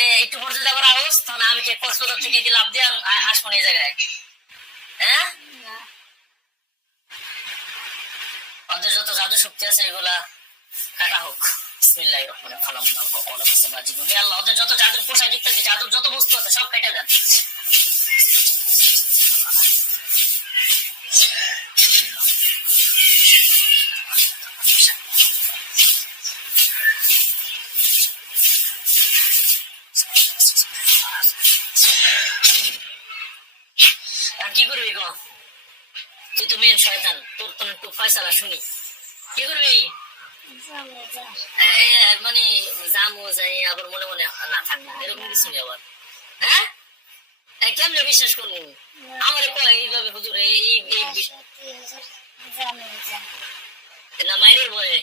যে একটু পর্যন্ত আবার আওস তখন আমি কি কক্সবাজার থেকে কি লাভ দিয়ে আসবো এই জায়গায়? হ্যাঁ, ওদের যত জাদু শক্তি আছে এগুলা কাটা হোক। বিসমিল্লাহির রহমানির রহিম। ফালাম কওলা ফাসামাজিদ। হে আল্লাহ, ওদের যত জাদুর পোশাক ইত্যাদি জাদুর যত বস্তু আছে সব কেটে দেন। কি করবি গো? তুই তো মেন শয়তান, তোর তো একটু ফয়সালা শুনি। কি করবি? মানে জামু যাই আবার মনে মনে না থাকবো এরকম কিছু নেই আবার। হ্যাঁ, কেমনে বিশ্বাস করবো? আমার কয় এইভাবে হুজুর না মায়ের বলে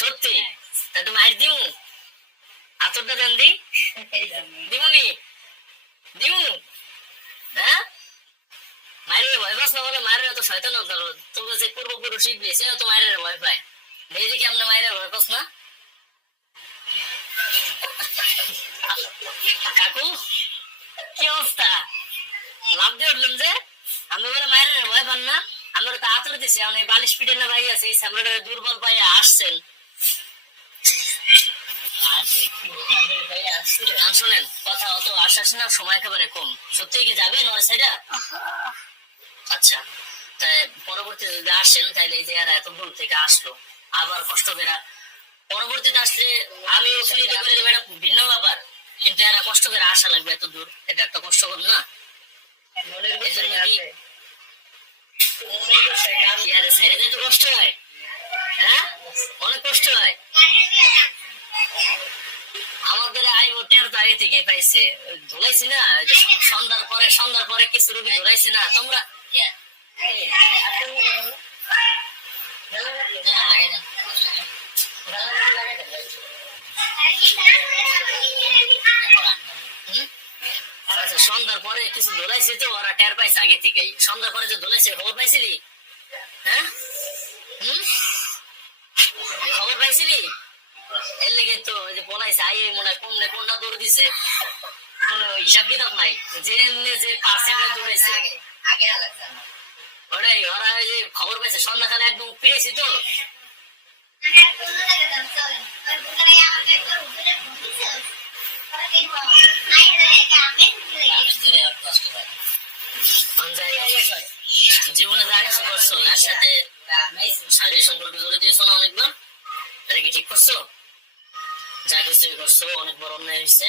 সত্যি? তো মায়ের দিমু আতরটা দেন দিমুনি দিমু। হ্যাঁ, মায়ের ভয় পাস না বলে মায়ের তো শয়তান তোমরা যে পূর্বপুরুষ শিখবে তো মায়ের ভয় পায়। মেয়ে কি আপনার মায়ের ভয় পাস না? কাকু কি অবস্থা? লাভ দিয়ে উঠলেন যে? আমি বলে মায়ের ভয় পান না? আমরা তো আতর দিছি, আমি বালিশ পিঠে না ভাই আছে এই সামনে দুর্বল পাইয়া আসছেন। শোনেন কথা অত আশ্বাস না, সময় একেবারে কম। সত্যি কি যাবেন ওর সাইডা? আচ্ছা, তাই পরবর্তীতে যদি আসেন তাহলে এই যে এরা এত দূর থেকে আসলো আবার কষ্ট করে পরবর্তীতে আসলে আমি অসুবিধা করে দেবো, এটা ভিন্ন ব্যাপার। কিন্তু এরা কষ্ট করে আসা লাগবে এত দূর, এটা একটা কষ্টকর না? এই জন্য কি আরে ছেড়ে যেতে কষ্ট হয়? হ্যাঁ, অনেক কষ্ট হয়। আমাদের আইব টের তো আগে থেকে পাইছে, ধুলাইছি না সন্ধ্যার পরে কিছু রুগী ধরাইছি না তোমরা। আচ্ছা, সন্ধ্যার পরে কিছু ধুলাইছে তো ওরা টের পাইছে আগে থেকেই। সন্ধ্যার পরে যে ধুলাইছে খবর পাইছিলি? হ্যাঁ, খবর পাইছিলি? এর লেগে তো যে পলাইছে আই মনে হয় কোনটা কোনটা দৌড় দিছে কোনো হিসাব কিতাব নাই, যে পার্সেন্টে দৌড়াইছে ওটাই। ওরা ওই যে খবর পাইছে সন্ধ্যাকালে একদম ফিরেছি তো জীবনে যা কিছু করছো এর সাথে শারীরিক সম্পর্ক জড়িত হয়েছো না অনেকবার, এটা কি ঠিক করছো? যা কিছু করছো অনেক বড় অন্যায় হয়েছে।